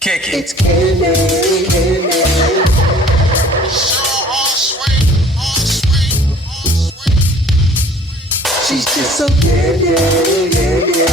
Kick it. It's candy, candy. She's just so candy, candy.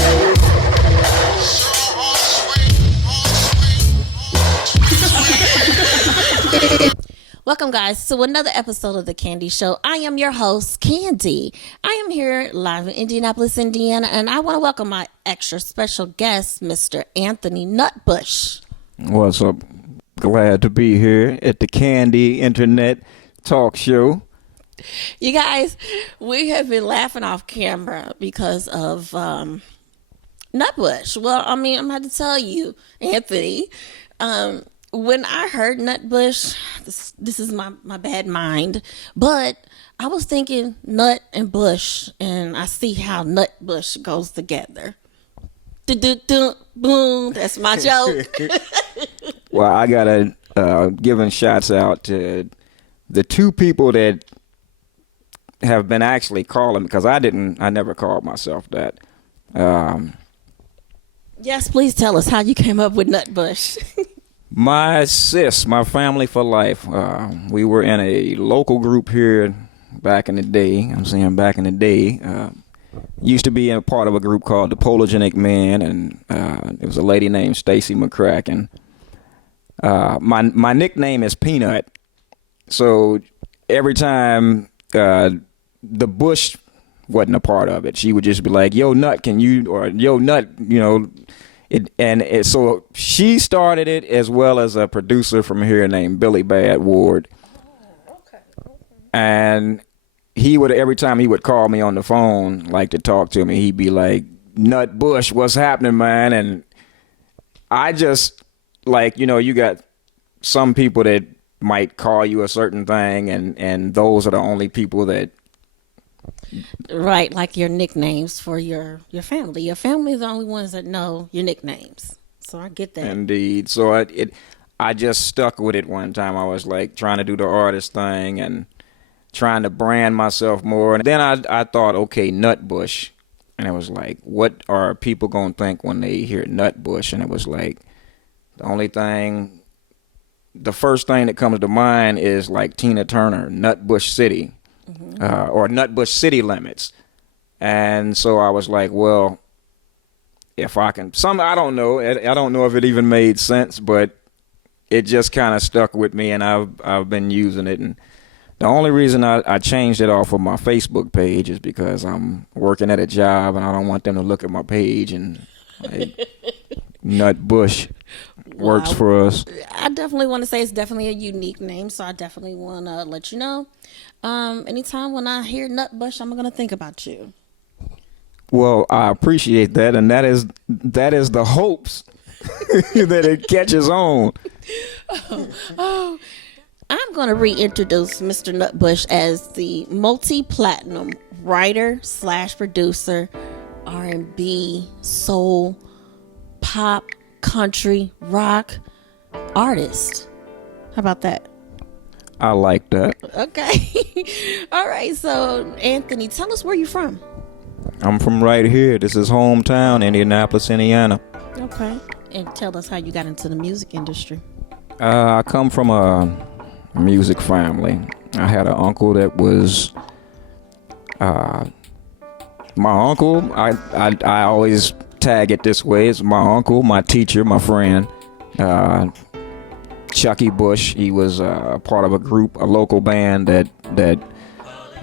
Welcome, guys, to another episode of The Candy Show. I am your host, Candy. I am here live in Indianapolis, Indiana, and I want to welcome my extra special guest, Mr. Anthony Nutbush. What's up? Glad to be here at the Candy Internet Talk Show. You guys, we have been laughing off camera because of Nutbush. Well, I mean, I'm going to tell you, Anthony, when I heard Nutbush, this is my bad mind, but I was thinking nut and bush, and I see how Nutbush goes together. Boom, that's my joke. Well, I gotta giving shots out to the two people that have been actually calling, because I never called myself that. Yes, please tell us how you came up with Nutbush. My sis, my family for life. We were in a local group here back in the day. I'm saying back in the day. Used to be a part of a group called the Polygenic Men, and it was a lady named Stacy McCracken. My nickname is Peanut. So every time the Bush wasn't a part of it, she would just be like, "Yo, Nut, can you?" or "Yo, Nut, you know." So she started it, as well as a producer from here named Billy Bad Ward. Oh, okay. And he would, every time he would call me on the phone, like to talk to me, he'd be like, "Nutbush, what's happening, man?" And I just, like, you got some people that might call you a certain thing, and those are the only people that. Right, like your nicknames for your family. Your family is the only ones that know your nicknames. So I get that. Indeed. So I just stuck with it one time. I was like trying to do the artist thing and trying to brand myself more. And then I thought, okay, Nutbush. And it was like, what are people going to think when they hear Nutbush? And it was like, the first thing that comes to mind is like Tina Turner, Nutbush City. Or Nutbush City Limits. And so I was like, well, if I can, I don't know if it even made sense, but it just kind of stuck with me, and I've been using it. And the only reason I changed it off of my Facebook page is because I'm working at a job and I don't want them to look at my page and Nutbush works for us. I definitely want to say it's definitely a unique name, so I definitely want to let you know. Anytime when I hear Nutbush, I'm going to think about you. Well, I appreciate that, and that is the hopes that it catches on. I'm going to reintroduce Mr. Nutbush as the multi-platinum writer / producer, R&B, soul, pop, country, rock artist. How about that? I like that. Okay. All right. So, Anthony, tell us where you're from. I'm from right here. This is hometown, Indianapolis, Indiana. Okay. And tell us how you got into the music industry. I come from a music family. I had an uncle that was my uncle. I always tag it this way. It's my uncle, my teacher, my friend. Chucky Bush. He was part of a local band that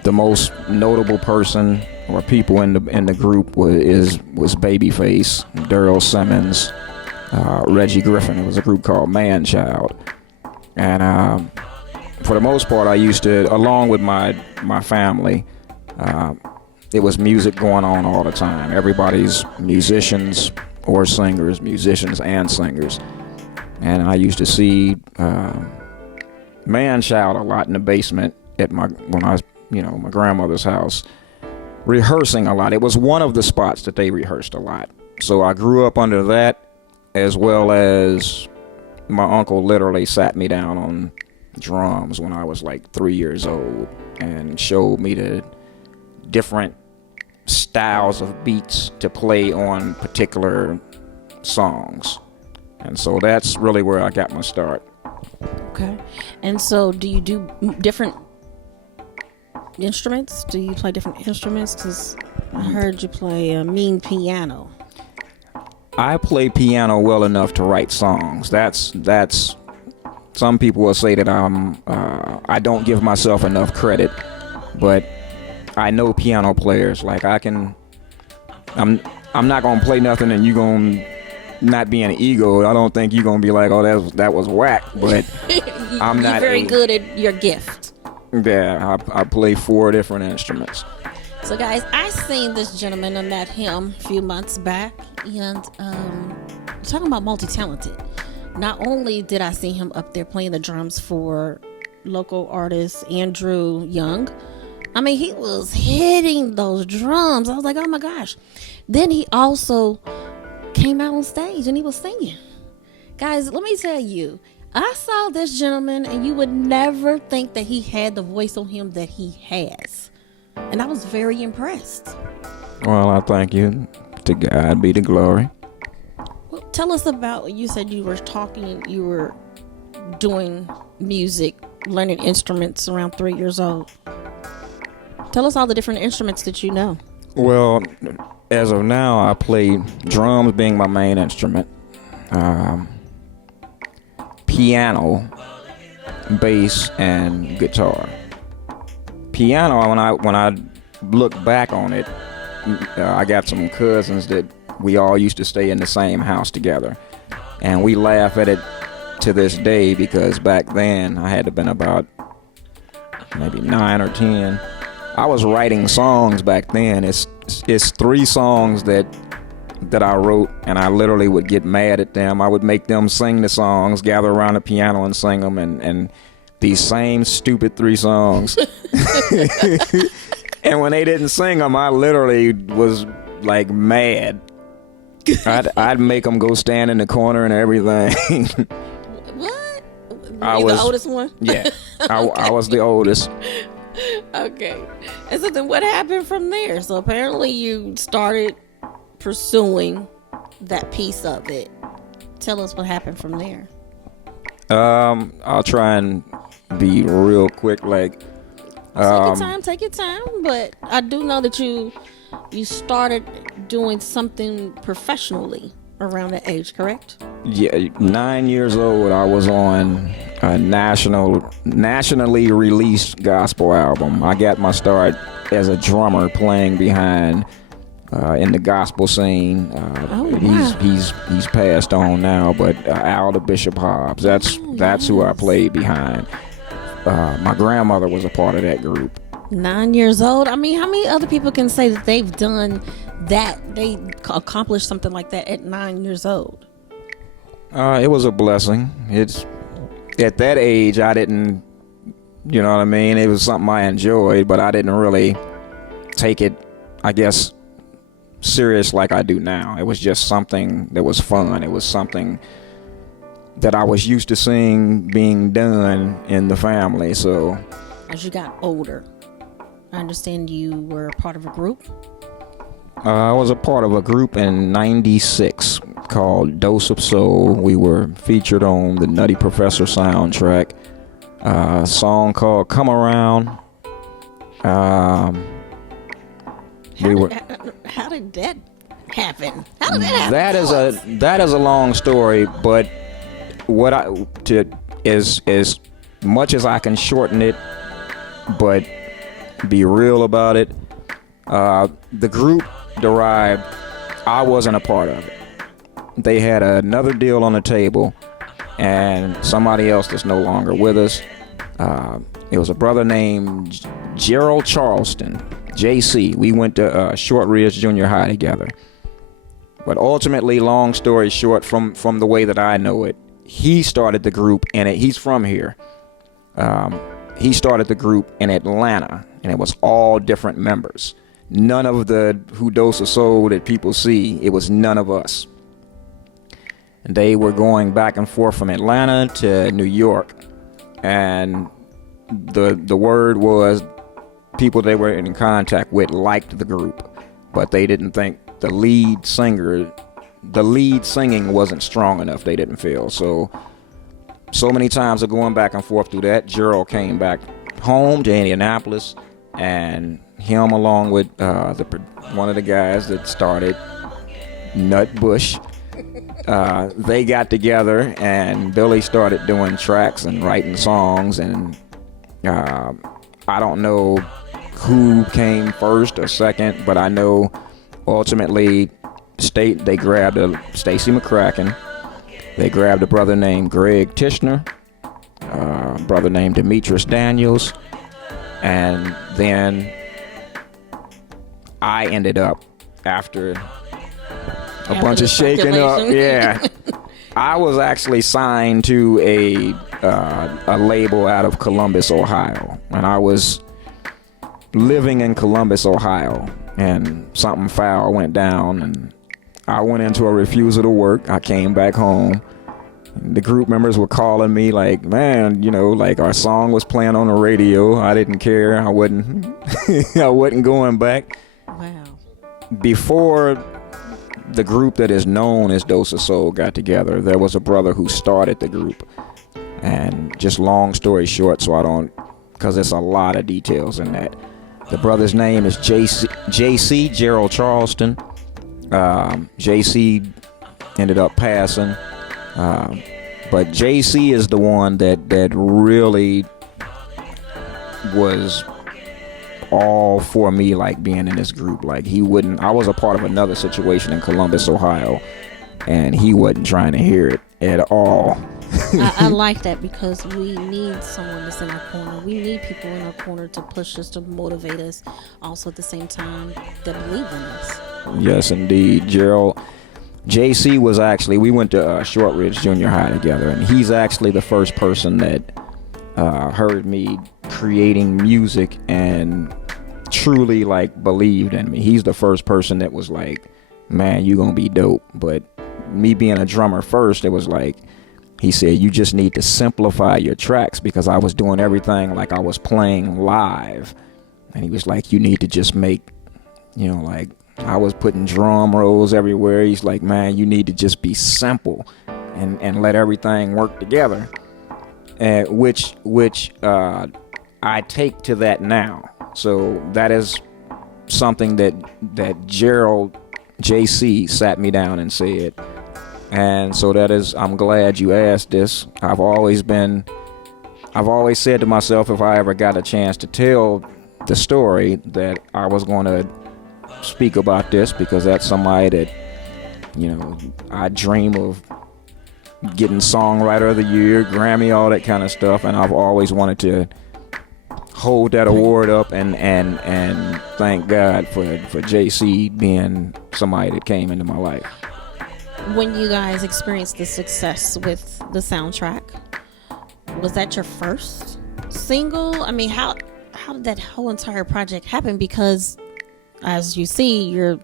the most notable person or people in the group was Babyface, Daryl Simmons, Reggie Griffin. It was a group called Man Child, and for the most part, I used to, along with my family, it was music going on all the time. Everybody's musicians or singers, musicians and singers. And I used to see Man Child a lot in the basement when I was, my grandmother's house, rehearsing a lot. It was one of the spots that they rehearsed a lot. So I grew up under that, as well as my uncle literally sat me down on drums when I was like 3 years old and showed me the different styles of beats to play on particular songs. And so that's really where I got my start. Okay. And so do you do different instruments? Do you play different instruments? Because I heard you play a mean piano. I play piano well enough to write songs. That's some people will say that I don't give myself enough credit, but I know piano players. Like I'm not gonna play nothing and you gonna not be an ego. I don't think you're gonna be like, oh, that was whack. But I'm not. You're very good at your gift. Yeah, I play 4 different instruments. So guys, I seen this gentleman. I met him a few months back, and talking about multi-talented. Not only did I see him up there playing the drums for local artist Andrew Young, I mean, he was hitting those drums. I was like, oh my gosh. Then he also came out on stage and he was singing. Guys, let me tell you, I saw this gentleman and you would never think that he had the voice on him that he has. And I was very impressed. Well, I thank you. To God be the glory. Well, tell us about, you said you were doing music, learning instruments around 3 years old. Tell us all the different instruments that you know. Well, as of now, I play drums being my main instrument, piano, bass, and guitar. Piano, when I look back on it, I got some cousins that we all used to stay in the same house together, and we laugh at it to this day because back then I had to been about maybe 9 or 10. I was writing songs back then. It's 3 songs that I wrote, and I literally would get mad at them. I would make them sing the songs, gather around the piano and sing them, and these same stupid 3 songs. And when they didn't sing them, I literally was like mad. I'd make them go stand in the corner and everything. What? You the oldest one? Yeah, I was the oldest. Okay. And so then what happened from there? So apparently you started pursuing that piece of it. Tell us what happened from there. I'll try and be real quick. Like, take your time. But I do know that you started doing something professionally around that age, correct? Yeah, 9 years old, I was on a nationally released gospel album. I got my start as a drummer playing behind in the gospel scene. Wow. He's passed on now, but Al the Bishop Hobbs. That's who I played behind. My grandmother was a part of that group. 9 years old. I mean, how many other people can say that they've done that? They accomplished something like that at 9 years old. It was a blessing. It's at that age I didn't, you know what I mean? It was something I enjoyed, but I didn't really take it, I guess, serious like I do now. It was just something that was fun. It was something that I was used to seeing being done in the family. So as you got older, I understand you were a part of a group. I was a part of a group in '96 called Dose of Soul. We were featured on the Nutty Professor soundtrack. A song called Come Around. How did that happen? How did that happen? That is a long story, but as much as I can shorten it, but be real about it, the group derived, I wasn't a part of it. They had another deal on the table, and somebody else that's no longer with us. It was a brother named Gerald Charleston, JC. We went to Short Ridge Junior High together. But ultimately, long story short, from the way that I know it, he started the group, and he's from here. He started the group in Atlanta, and it was all different members. None of the Who Dose of Soul that people see, it was none of us. And they were going back and forth from Atlanta to New York, and the word was people they were in contact with liked the group, but they didn't think the lead singer the lead singing wasn't strong enough. They didn't feel so many times of going back and forth through that. Gerald came back home to Indianapolis, and him along with one of the guys that started Nutbush, they got together, and Billy started doing tracks and writing songs, and I don't know who came first or second, but I know ultimately they grabbed Stacy McCracken. They grabbed a brother named Greg Tishner, a brother named Demetrius Daniels, and then I ended up, after a bunch of shaking up, I was actually signed to a label out of Columbus, Ohio, and I was living in Columbus, Ohio, and something foul went down, and I went into a refusal to work. I came back home. The group members were calling me like, man, like our song was playing on the radio. I didn't care. I wasn't I wasn't going back. Wow. Before the group that is known as Dose of Soul got together, there was a brother who started the group. And just long story short, because there's a lot of details in that. The brother's name is JC, Gerald Charleston. JC ended up passing, but JC is the one that really was all for me, like being in this group. Like I was a part of another situation in Columbus, Ohio, and he wasn't trying to hear it at all. I like that, because we need someone that's in our corner. We need people in our corner to push us, to motivate us, also at the same time that believe in us. Yes, indeed. Gerald, JC was actually, we went to Shortridge Junior High together, and he's actually the first person that heard me creating music and truly like believed in me. He's the first person that was like, man, you gonna be dope. But me being a drummer first, it was like, he said, you just need to simplify your tracks, because I was doing everything like I was playing live. And he was like, you need to just make, like I was putting drum rolls everywhere. He's like, man, you need to just be simple and let everything work together. Which I take to that now. So that is something that Gerald JC sat me down and said. And so I'm glad you asked this. I've always said to myself, if I ever got a chance to tell the story, that I was going to speak about this, because that's somebody that, I dream of getting Songwriter of the Year, Grammy, all that kind of stuff. And I've always wanted to hold that award up and thank God for JC being somebody that came into my life. When you guys experienced the success with the soundtrack, was that your first single? I mean, how did that whole entire project happen? Because as you see, you're,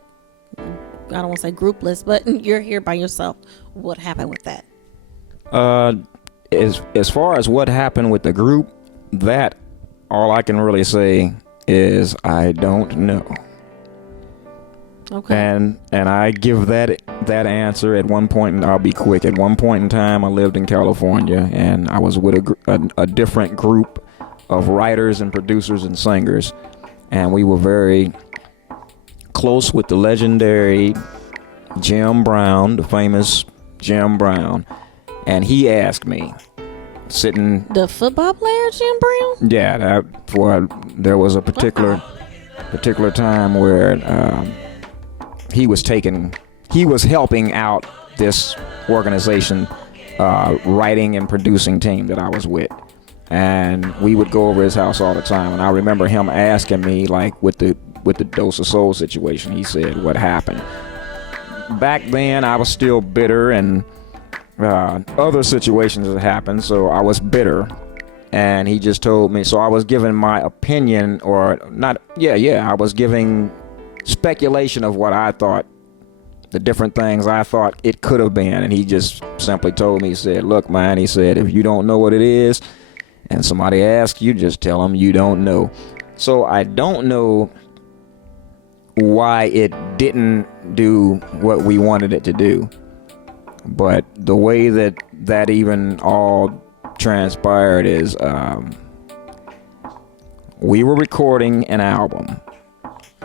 I don't want to say groupless, but you're here by yourself. What happened with that? As far as what happened with the group, that all I can really say is I don't know. Okay. And I give that answer at one point, and I'll be quick. At one point in time, I lived in California, and I was with a different group of writers and producers and singers, and we were very close with the legendary Jim Brown, the famous Jim Brown, and he asked me, sitting... The football player, Jim Brown? Yeah, there was a particular time where he was helping out this organization, writing and producing team that I was with, and we would go over his house all the time. And I remember him asking me, like, with the Dose of Soul situation, he said, what happened? Back then, I was still bitter, and other situations had happened, so I was bitter. And he just told me, so I was giving my opinion, or not, I was giving speculation of what I thought, the different things I thought it could have been. And he just simply told me, he said, look, man, he said, if you don't know what it is and somebody asks you, just tell them you don't know. So I don't know why it didn't do what we wanted it to do. But the way that even all transpired is we were recording an album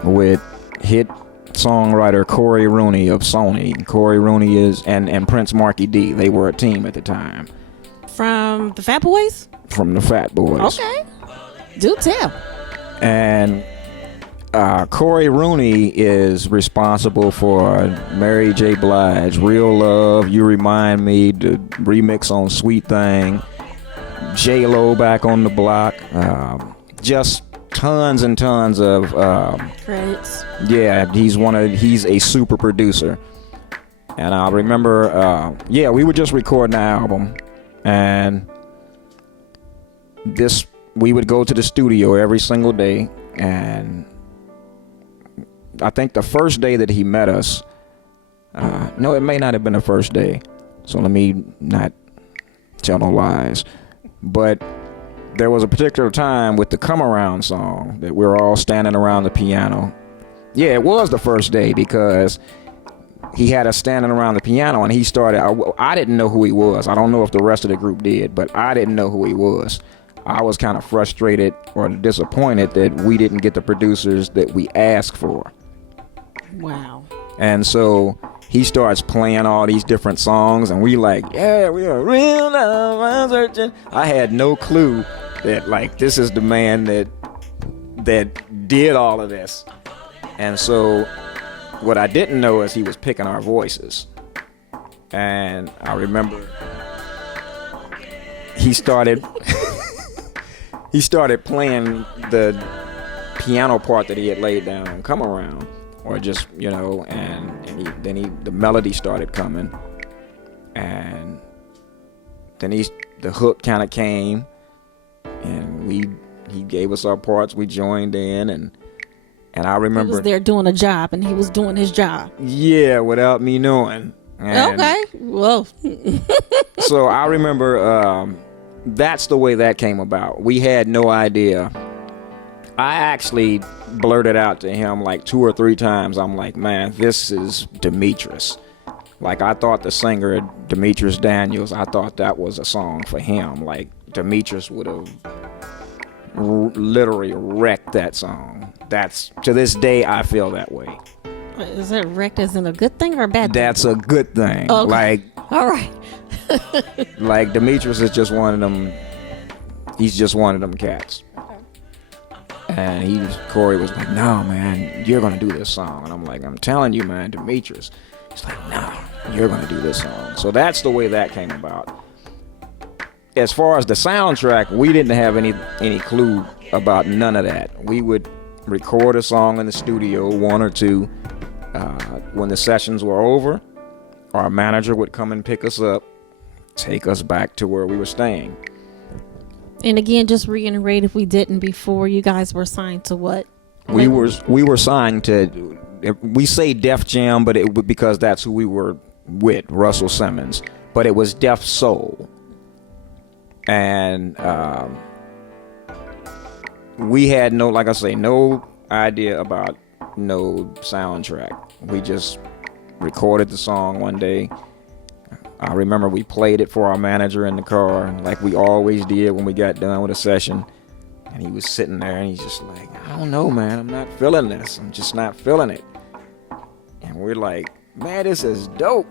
with hit songwriter Corey Rooney of Sony. Corey Rooney is and Prince Marky D. They were a team at the time. From the Fat Boys? From the Fat Boys. Okay. Do tell. And Corey Rooney is responsible for Mary J. Blige, Real Love, You Remind Me, the remix on Sweet Thing, J-Lo Back on the Block, just tons and tons of Credits. yeah, he's a super producer. And I remember we were just recording the album, and we would go to the studio every single day, and I think the first day that he met us, no, it may not have been the first day, so let me not tell no lies, but there was a particular time with the Come Around song that we were all standing around the piano. Yeah, it was the first day because he had us standing around the piano, and he started, I didn't know who he was. I don't know if the rest of the group did, but I didn't know who he was. I was kind of frustrated or disappointed that we didn't get the producers that we asked for. Wow. And so he starts playing all these different songs, and we like, yeah, we are real love, I'm searching. I had no clue that like this is the man that did all of this. And so what I didn't know is he was picking our voices. And I remember he started playing the piano part that he had laid down on Come Around, or just, you know, and the melody started coming, and then the hook kind of came, and he gave us our parts, we joined in, and I remember he was there doing a job, and he was doing his job. Yeah, without me knowing. And okay. Whoa. so I remember that's the way that came about. We had no idea. I actually blurted out to him like 2 or 3 times. I'm like, man, this is Demetrius. Like, I thought the singer Demetrius Daniels, I thought that was a song for him. Like, Demetrius would have literally wrecked that song. That's, to this day, I feel that way. Is it wrecked as in a good thing or a bad thing? That's a good thing. Okay. Like, all right. like Demetrius is just one of them. He's just one of them cats. And Corey was like, no, man, you're going to do this song. And I'm like, I'm telling you, man, Demetrius. He's like, no, you're going to do this song. So that's the way that came about. As far as the soundtrack, we didn't have any clue about none of that. We would record a song in the studio, 1 or 2. When the sessions were over, our manager would come and pick us up, take us back to where we were staying. And again, just reiterate if we didn't before, you guys were signed to what? We were signed to, we say Def Jam, but it was because that's who we were with, Russell Simmons. But it was Def Soul. And we had no idea about no soundtrack. We just recorded the song one day. I remember we played it for our manager in the car, like we always did when we got done with a session. And he was sitting there, and he's just like, I don't know, man. I'm not feeling this. I'm just not feeling it. And we're like, man, this is dope.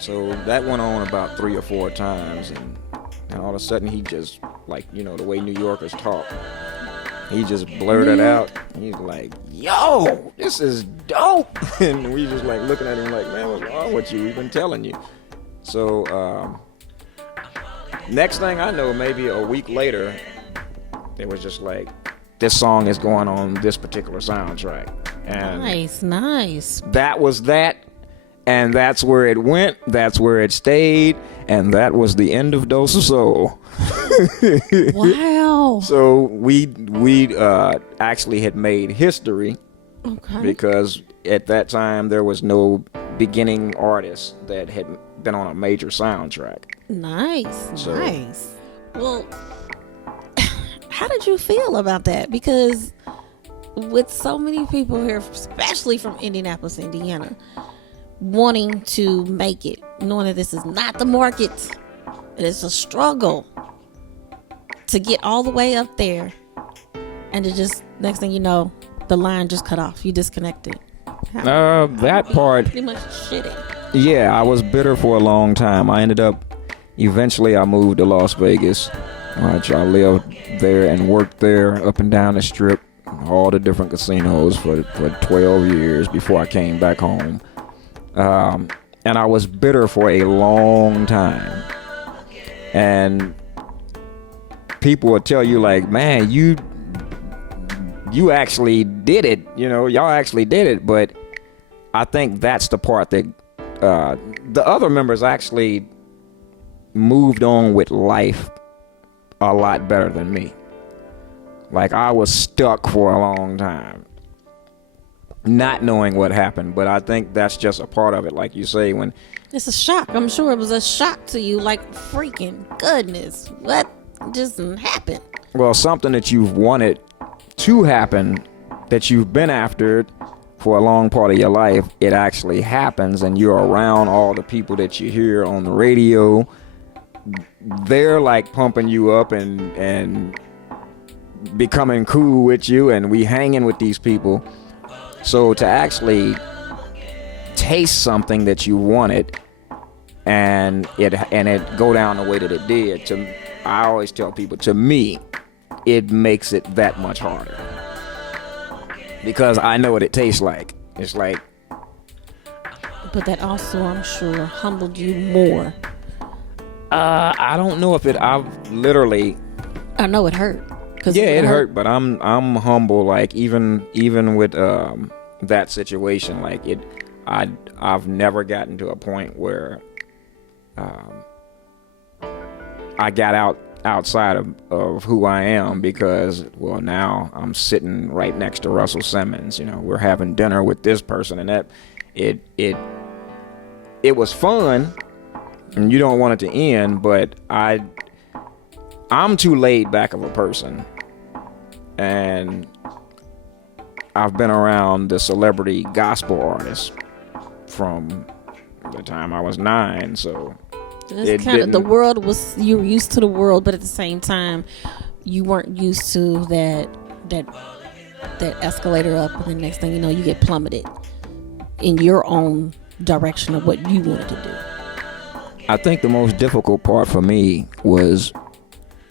So that went on about 3 or 4 times, and all of a sudden he just, like, you know, the way New Yorkers talk, he just blurted out. He's like, yo, this is dope. And we just like looking at him like, man, what's wrong with you? We've been telling you. So next thing I know, maybe a week later, it was just like, this song is going on this particular soundtrack. And Nice. that was that. And that's where it went. That's where it stayed. And that was the end of Dose of Soul. Wow. So we actually had made history. Okay. Because at that time there was no beginning artist that had been on a major soundtrack. Nice. Well, How did you feel about that? Because with so many people here, especially from Indianapolis, Indiana, wanting to make it, knowing that this is not the market, it is a struggle to get all the way up there, and to just next thing you know, the line just cut off. You disconnected. That part, Pretty much shitty. yeah, I was bitter for a long time. Eventually I moved to Las Vegas. Which I lived there and worked there up and down the strip, all the different casinos for 12 years before I came back home. And I was bitter for a long time. And people would tell you like, man, you actually did it. You know, y'all actually did it. But I think that's the part that the other members actually moved on with life a lot better than me. Like, I was stuck for a long time, not knowing what happened. But I think that's just a part of it. Like you say, when It's a shock. I'm sure it was a shock to you. Like, freaking goodness, what just happened? well, something that you've wanted to happen, that you've been after for a long part of your life, it actually happens, and you're around all the people that you hear on the radio. They're like pumping you up and becoming cool with you, and we hanging with these people. So to actually taste something that you wanted and it go down the way that it did, I always tell people, to me, it makes it that much harder, because I know what it tastes like. It's like, But that also, I'm sure, humbled you more. I don't know if I literally. I know it hurt. Yeah, it hurt, but I'm humble. Like even with that situation, like I've never gotten to a point where I got outside of who I am, because, well, now I'm sitting right next to Russell Simmons. You know, we're having dinner with this person, and that it was fun. And you don't want it to end, but I'm too laid back of a person, and I've been around the celebrity gospel artists from the time I was 9, so it's kind of, the world was, you were used to the world, but at the same time you weren't used to that escalator up, and the next thing you know, you get plummeted in your own direction of what you wanted to do. I think the most difficult part for me was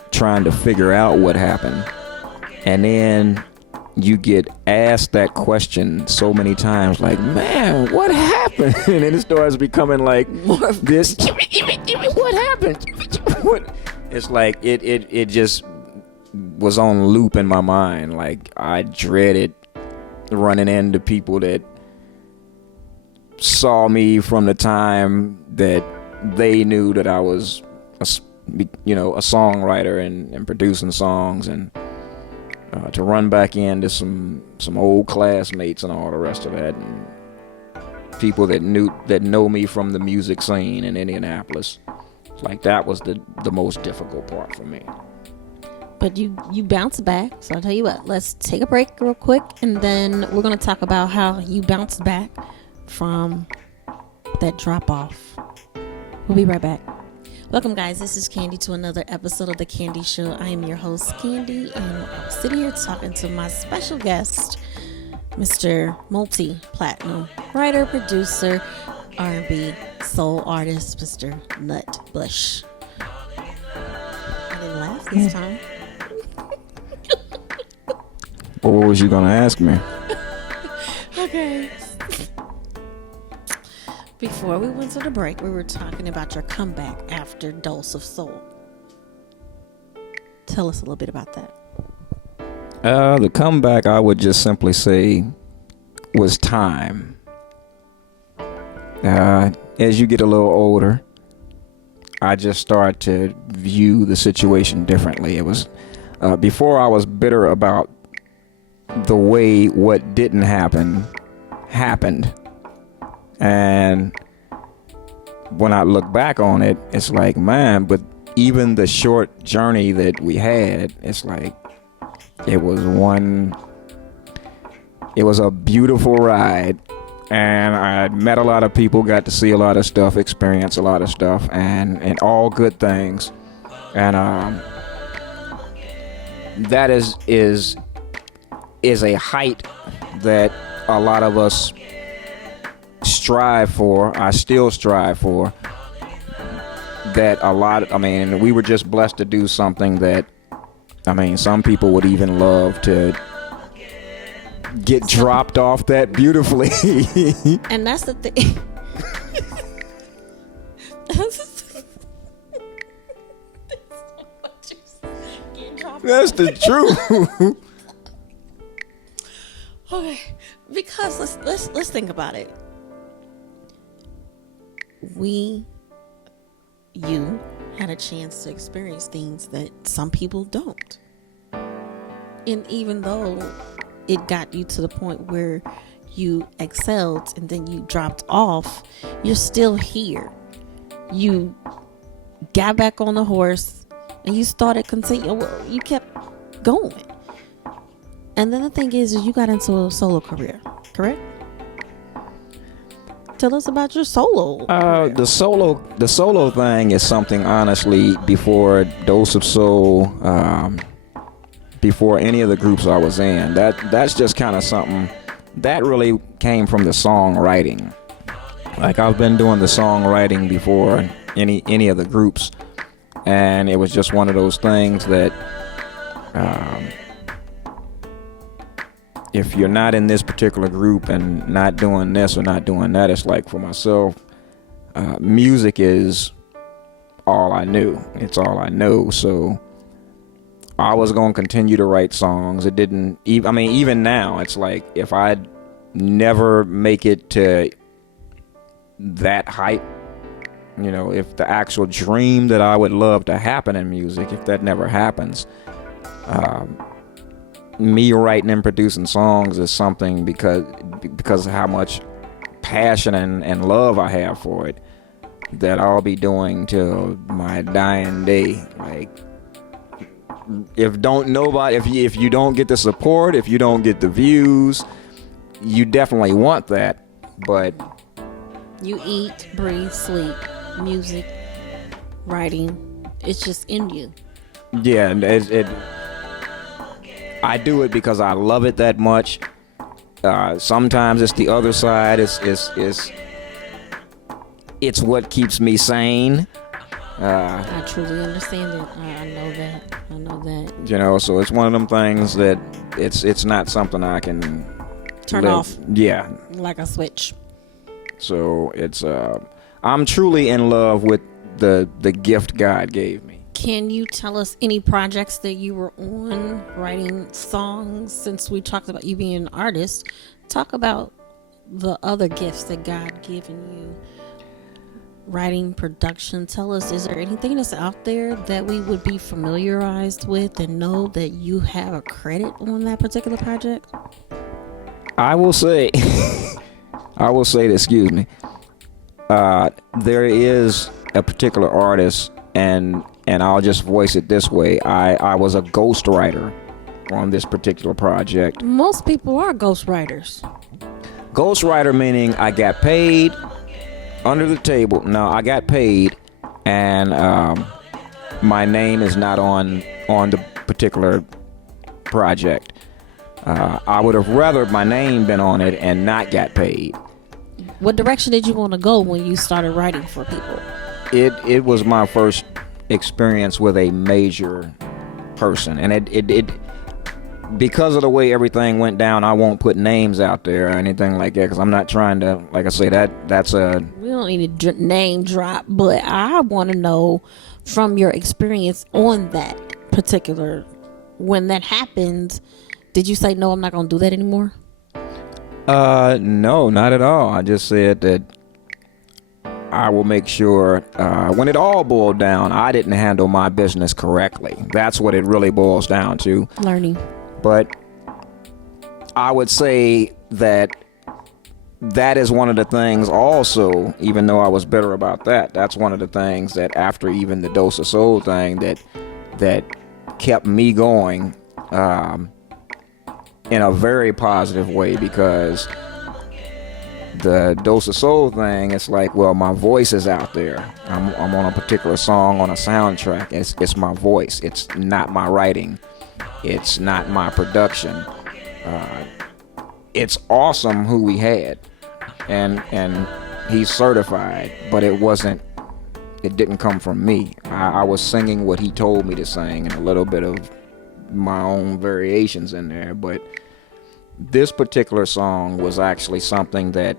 trying to figure out what happened. And then you get asked that question so many times, like, man, what happened? And then it starts becoming like more of this, what happened? It's like it just was on loop in my mind. Like, I dreaded running into people that saw me from the time that they knew that I was a songwriter and producing songs, and to run back into some old classmates and all the rest of that, and people that know me from the music scene in Indianapolis. Like, that was the most difficult part for me. But you bounced back. So I'll tell you what, let's take a break real quick, and then we're going to talk about how you bounced back from that drop off. We'll be right back. Welcome, guys. This is Candy to another episode of The Candy Show. I am your host, Candy, and I'm sitting here talking to my special guest, Mr. Multi-Platinum writer, producer, R&B soul artist, Mr. Nutbush. I didn't laugh this time. Well, what was you gonna ask me? Okay. Before we went to the break, we were talking about your comeback after Dose of Soul. Tell us a little bit about that. The comeback, I would just simply say, was time. As you get a little older, I just started to view the situation differently. It was before, I was bitter about the way what didn't happen happened. And when I look back on it, it's like, man, but even the short journey that we had, it's like it was one It was a beautiful ride, and I met a lot of people, got to see a lot of stuff, experience a lot of stuff, and all good things. And that is a height that a lot of us strive for. I still strive for. That we were just blessed to do something that, some people would even love to get dropped off that beautifully. And that's the thing. That's the truth. Okay, because let's think about it. You had a chance to experience things that some people don't. And even though it got you to the point where you excelled and then you dropped off, you're still here. You got back on the horse and you started continuing. Well, you kept going. And then the thing is you got into a solo career, correct? Tell us about your solo. The solo thing is something, honestly, before Dose of Soul, before any of the groups I was in. That's just kind of something that really came from the songwriting. Like, I've been doing the songwriting before any of the groups, and it was just one of those things that if you're not in this particular group and not doing this or not doing that, it's like, for myself, music is all I knew. It's all I know. So I was going to continue to write songs. It didn't even now, it's like, if I never make it to that height, if the actual dream that I would love to happen in music, if that never happens, me writing and producing songs is something because of how much passion and love I have for it, that I'll be doing till my dying day. Like, if you don't get the support, if you don't get the views, you definitely want that, but you eat, breathe, sleep, music, writing. It's just in you. Yeah, and I do it because I love it that much. Sometimes it's the other side. It's what keeps me sane. I truly understand it. I know that. So it's one of them things that it's not something I can turn off. Yeah. Like a switch. So it's I'm truly in love with the gift God gave me. Can you tell us any projects that you were on writing songs? Since we talked about you being an artist, talk about the other gifts that God given you. Writing, production. Tell us, is there anything that's out there that we would be familiarized with and know that you have a credit on that particular project? I will say that, excuse me. There is a particular artist, and I'll just voice it this way. I was a ghostwriter on this particular project. Most people are ghostwriters. Ghostwriter meaning I got paid under the table. No, I got paid, and my name is not on the particular project. I would have rather my name been on it and not got paid. What direction did you want to go when you started writing for people? It was my first experience with a major person, and it because of the way everything went down, I won't put names out there or anything like that, because I'm not trying to, like I say, that's a... We don't need to name drop, but I want to know from your experience on that particular, when that happened, did you say, no, I'm not going to do that anymore? No, not at all. I just said that I will make sure, when it all boiled down, I didn't handle my business correctly. That's what it really boils down to. Learning. But I would say that is one of the things also, even though I was bitter about that, that's one of the things that after even the Dose of Soul thing that kept me going, in a very positive way, because the Dose of Soul thing, it's like, well, my voice is out there. I'm on a particular song on a soundtrack. It's my voice. It's not my writing. It's not my production. It's awesome who we had, and he's certified, but it didn't come from me. I was singing what he told me to sing and a little bit of my own variations in there, but this particular song was actually something that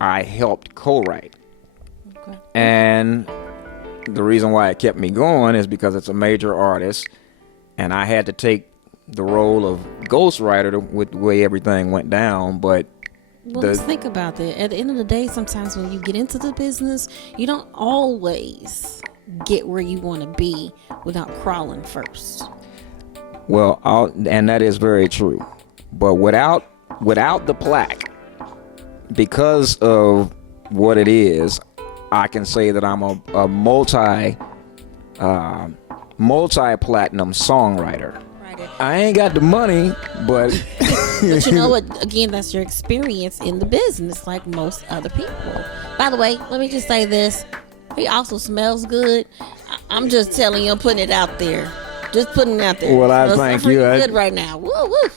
I helped co-write. Okay. And the reason why it kept me going is because it's a major artist, and I had to take the role of ghostwriter with the way everything went down. But let's think about that. At the end of the day, sometimes when you get into the business, you don't always get where you want to be without crawling first. Well, and that is very true. But without the plaque, because of what it is, I can say that I'm a multi-platinum songwriter. I ain't got the money, but but you know what? Again, that's your experience in the business, like most other people. By the way, let me just say this: he also smells good. I'm just telling you, I'm putting it out there. Just putting it out there. Well, I thank you. Good right now. Woo, woo.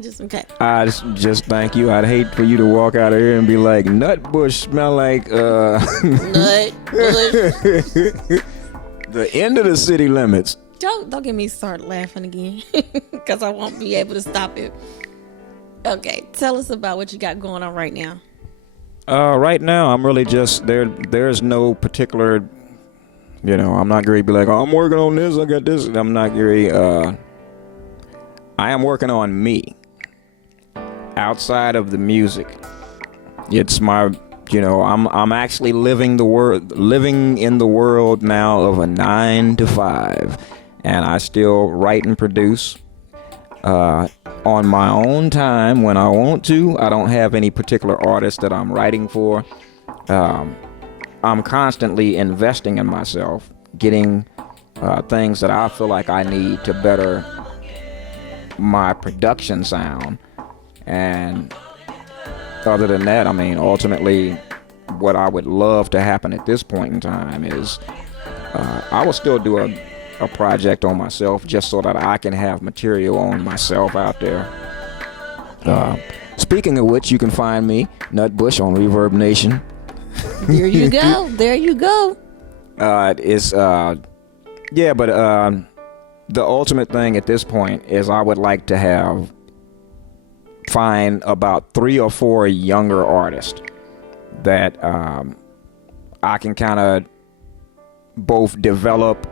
Just okay. I just thank you. I'd hate for you to walk out of here and be like, Nutbush smell like Nutbush. The end of the city limits. Don't get me start laughing again, because I won't be able to stop it. Okay, tell us about what you got going on right now. Right now, I'm really just there's no particular, I'm not going to be like, oh, I'm working on this, I got this. I'm not very, I am working on me. Outside of the music, it's my, I'm actually living in the world now of a 9 to 5, and I still write and produce on my own time when I want to. I don't have any particular artist that I'm writing for. I'm constantly investing in myself, getting things that I feel like I need to better my production sound. And other than that, I mean, ultimately, what I would love to happen at this point in time is I will still do a project on myself, just so that I can have material on myself out there. Speaking of which, you can find me, Nutbush, on Reverb Nation. There you go. There you go. The ultimate thing at this point is I would like to find about 3 or 4 younger artists that I can kind of both develop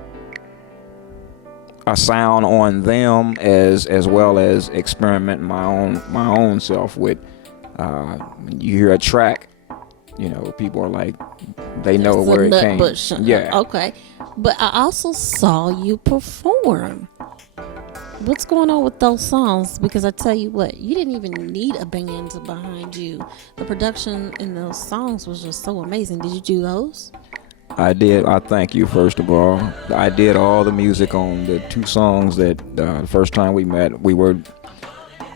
a sound on them as well as experiment my own self with. When you hear a track, people are like, they know where it came. Yeah. Okay. But I also saw you perform. What's going on with those songs? Because I tell you what, you didn't even need a band behind you. The production in those songs was just so amazing. Did you do those? I did. I thank you, first of all. I did all the music on the 2 songs that the first time we met,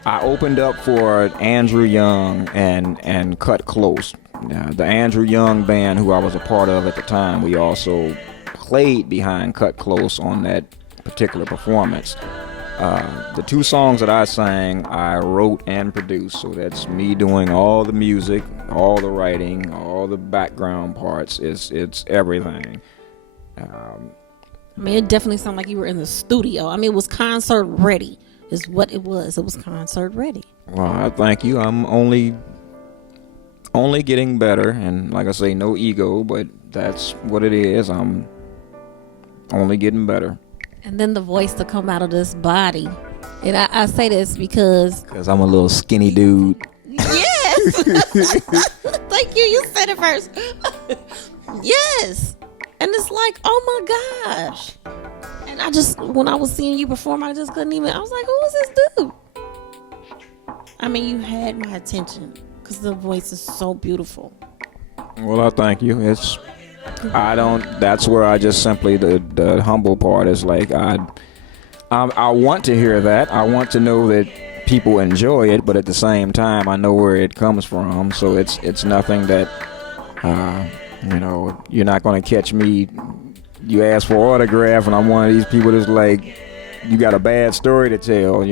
I opened up for Andrew Young and Cut Close. The Andrew Young band, who I was a part of at the time, we also played behind Cut Close on that particular performance. The 2 songs that I sang, I wrote and produced, so that's me doing all the music, all the writing, all the background parts. It's everything. It definitely sounded like you were in the studio. It was concert ready, is what it was. It was concert ready. Well, I thank you. I'm only getting better, and like I say, no ego, but that's what it is. I'm only getting better. And then the voice to come out of this body. And I say this because I'm a little skinny dude. Yes. Thank you. You said it first. Yes. And it's like, oh my gosh. And when I was seeing you perform, I just couldn't even, I was like, who is this dude? You had my attention because the voice is so beautiful. Well, I thank you. That's where I just simply, the humble part is like, I want to hear that. I want to know that people enjoy it, but at the same time, I know where it comes from. So it's nothing that, you're not going to catch me. You ask for autograph, and I'm one of these people that's like, you got a bad story to tell,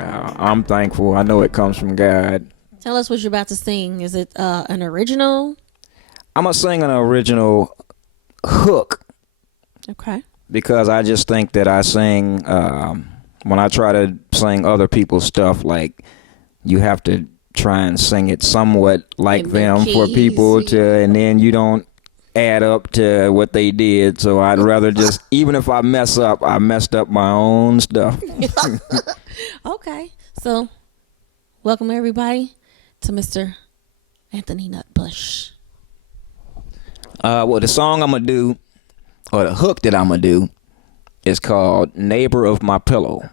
I'm thankful. I know it comes from God. Tell us what you're about to sing. Is it an original? I'm going to sing an original hook. Okay. Because I just think that I sing, when I try to sing other people's stuff, like, you have to try and sing it somewhat like In them the for keys, people to, and then you don't add up to what they did. So I'd rather just, even if I mess up, I messed up my own stuff. Okay. So, welcome everybody to Mr. Anthony Nutbush. Well, the song I'm going to do, or the hook that I'm going to do, is called Neighbor of My Pillow.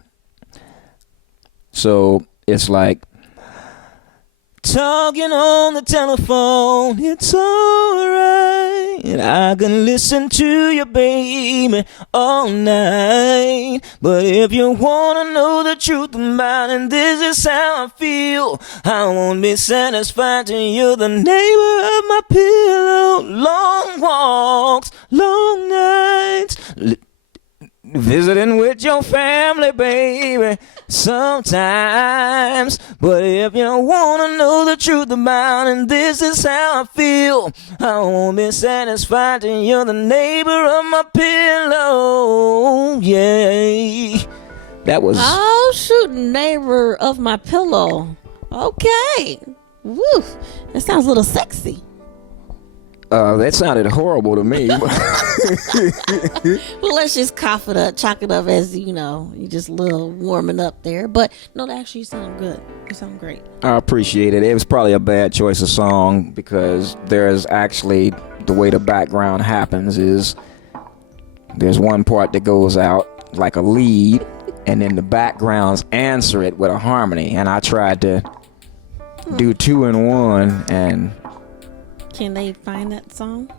So it's like, talking on the telephone, it's alright, and I can listen to you, baby, all night. But if you wanna know the truth about it, this is how I feel. I won't be satisfied till you're the neighbor of my pillow. Long walks, long nights, visiting with your family, baby, sometimes. But if you wanna know the truth about it, this is how I feel. I won't be satisfied till you're the neighbor of my pillow. Yeah. That was... Oh, shoot, neighbor of my pillow. Okay. Woo. That sounds a little sexy. that sounded horrible to me. Well, let's just cough it up, chalk it up as, you just a little warming up there. But no, actually, you sound good. You sound great. I appreciate it. It was probably a bad choice of song because there's actually, the way the background happens is there's one part that goes out like a lead, and then the backgrounds answer it with a harmony. And I tried to do 2 in 1, and... Can they find that song?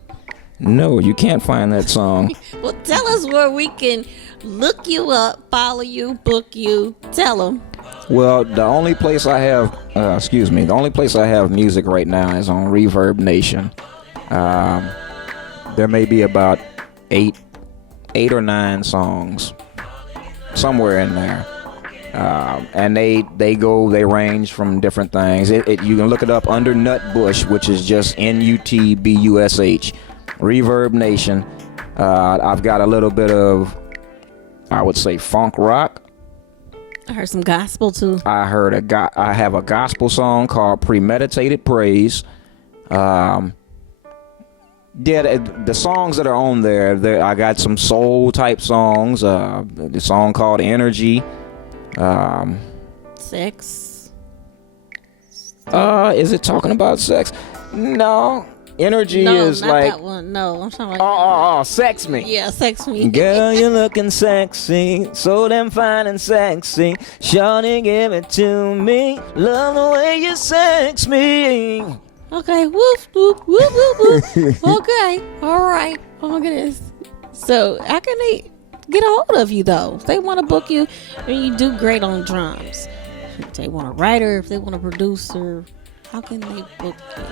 No, you can't find that song. Well, tell us where we can look you up, follow you, book you. Tell them. Well, the only place I have, the only place I have music right now is on Reverb Nation. There may be about 8 or 9 songs somewhere in there. And they range from different things. You can look it up under Nutbush, which is just Nutbush. Reverb Nation. I've got a little bit of, I would say, funk rock. I heard some gospel too. I have a gospel song called Premeditated Praise. The songs that are on there, I got some soul type songs. The song called Energy. Sex. Is it talking about sex? No. Energy is not like, that one. No, I'm talking about sex me. Yeah, sex me. Girl, you're looking sexy, so damn fine and sexy. Shawty, give it to me. Love the way you sex me. Okay, woof, woof, woof, woof, woof. Okay, all right. Oh my goodness. So how can they get a hold of you though? If they want to book you, and you do great on drums. If they want a writer, if they want a producer, how can they book you?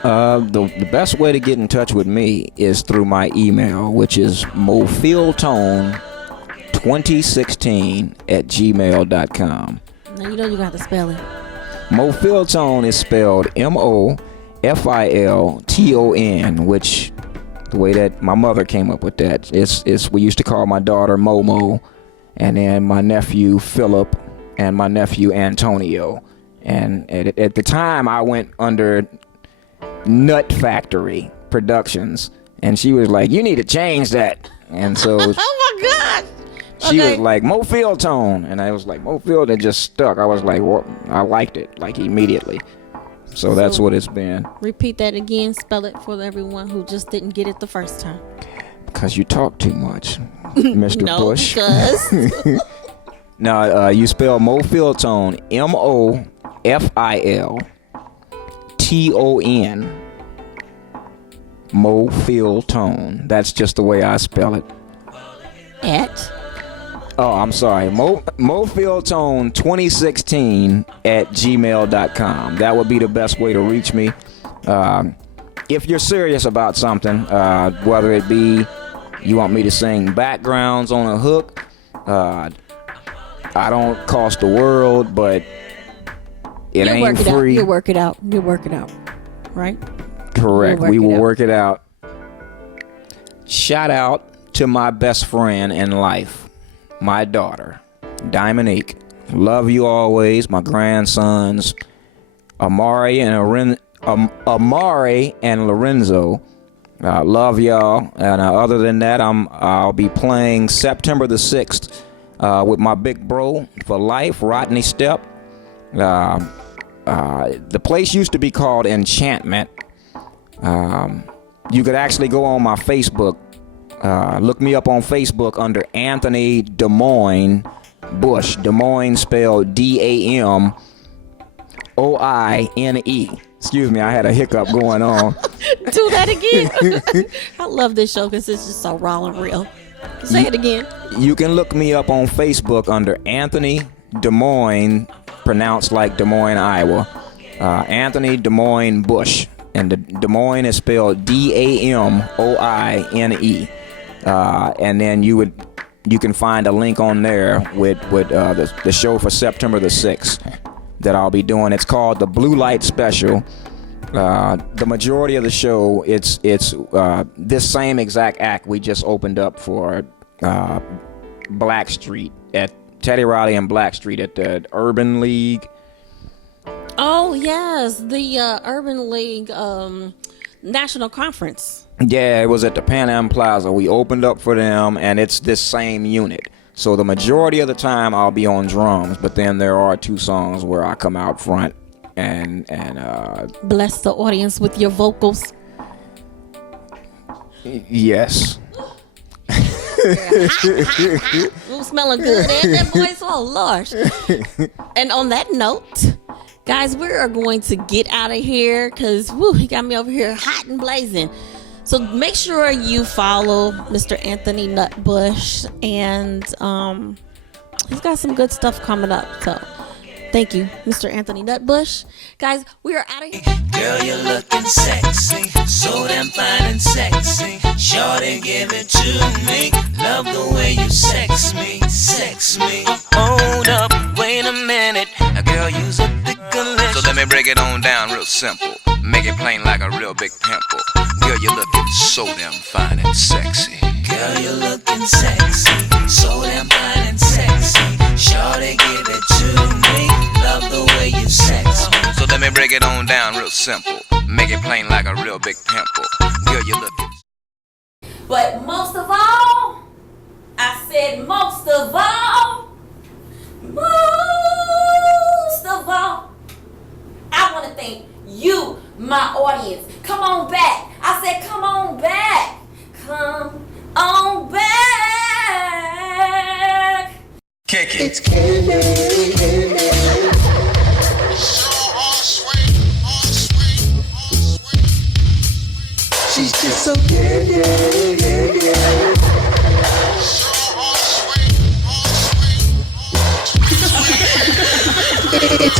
The best way to get in touch with me is through my email, which is mofiltone2016@gmail.com. Now you know you got to spell it. Mofiltone is spelled MOFILTON, which the way that my mother came up with that. It's we used to call my daughter Momo, and then my nephew Philip, and my nephew Antonio. And at the time, I went under Nut Factory Productions, and she was like, "You need to change that." And so, Oh my God! she Okay. was like, Mofiltone, and I was like, Mofil, it just stuck. I was like, well, I liked it, like, immediately. So that's what it's been. Repeat that again. Spell it for everyone who just didn't get it the first time. Because you talk too much, Mr. No, Bush. because No, you spell Mofiltone, MOFILTON. Mofiltone. That's just the way I spell it. at Oh, I'm sorry. Mofieldtone 2016 at gmail.com. That would be the best way to reach me. If you're serious about something, whether it be you want me to sing backgrounds on a hook, I don't cost the world, but it ain't free. You'll work it out. Right? Correct. We will work it out. Shout out to my best friend in life, my daughter, Dominique. Love you always. My grandsons, Amari and Lorenzo. Love y'all. And other than that, I'll be playing September the 6th with my big bro for life, Rodney Stepp. The place used to be called Enchantment. You could actually go on my Facebook. Look me up on Facebook under Anthony Damoine Bush. Damoine spelled Damoine. Excuse me, I had a hiccup going on. Do that again. I love this show because it's just so raw and real. Say it again. You can look me up on Facebook under Anthony Damoine, pronounced like Des Moines, Iowa. Anthony Damoine Bush. And the Des Moines is spelled Damoine. And then you can find a link on there with the show for September the 6th that I'll be doing. It's called the Blue Light Special. The majority of the show, it's this same exact act we just opened up for Black Street at Teddy Riley and Black Street at the Urban League. Oh yes, the Urban League National Conference. Yeah, it was at the Pan Am Plaza. We opened up for them, and it's this same unit. So the majority of the time I'll be on drums, but then there are 2 songs where I come out front and bless the audience with your vocals. Yes. Ooh, smelling good, and that voice, oh Lord. And on that note, guys, we are going to get out of here because he got me over here hot and blazing. So make sure you follow Mr. Anthony Nutbush, and he's got some good stuff coming up. So thank you, Mr. Anthony Nutbush. Guys, we are out of here. Girl, you're looking sexy, so damn fine and sexy. Shorty, give it to me. Love the way you sex me, sex me. Hold up, wait a minute. A girl, use a thicker lip. So let me break it on down real simple. Make it plain like a real big pimple. Girl, you're looking so damn fine and sexy. Girl, you're looking sexy, so damn fine and sexy. Shorty, give it to me. Love the way you sex me. So let me break it on down real simple. Make it plain like a real big pimple. Girl, you're looking. But most of all, I said most of all, I want to thank you, my audience. Come on back. I said come on back. Come on back. Kick it. It's candy, candy. She's just so candy, candy. It's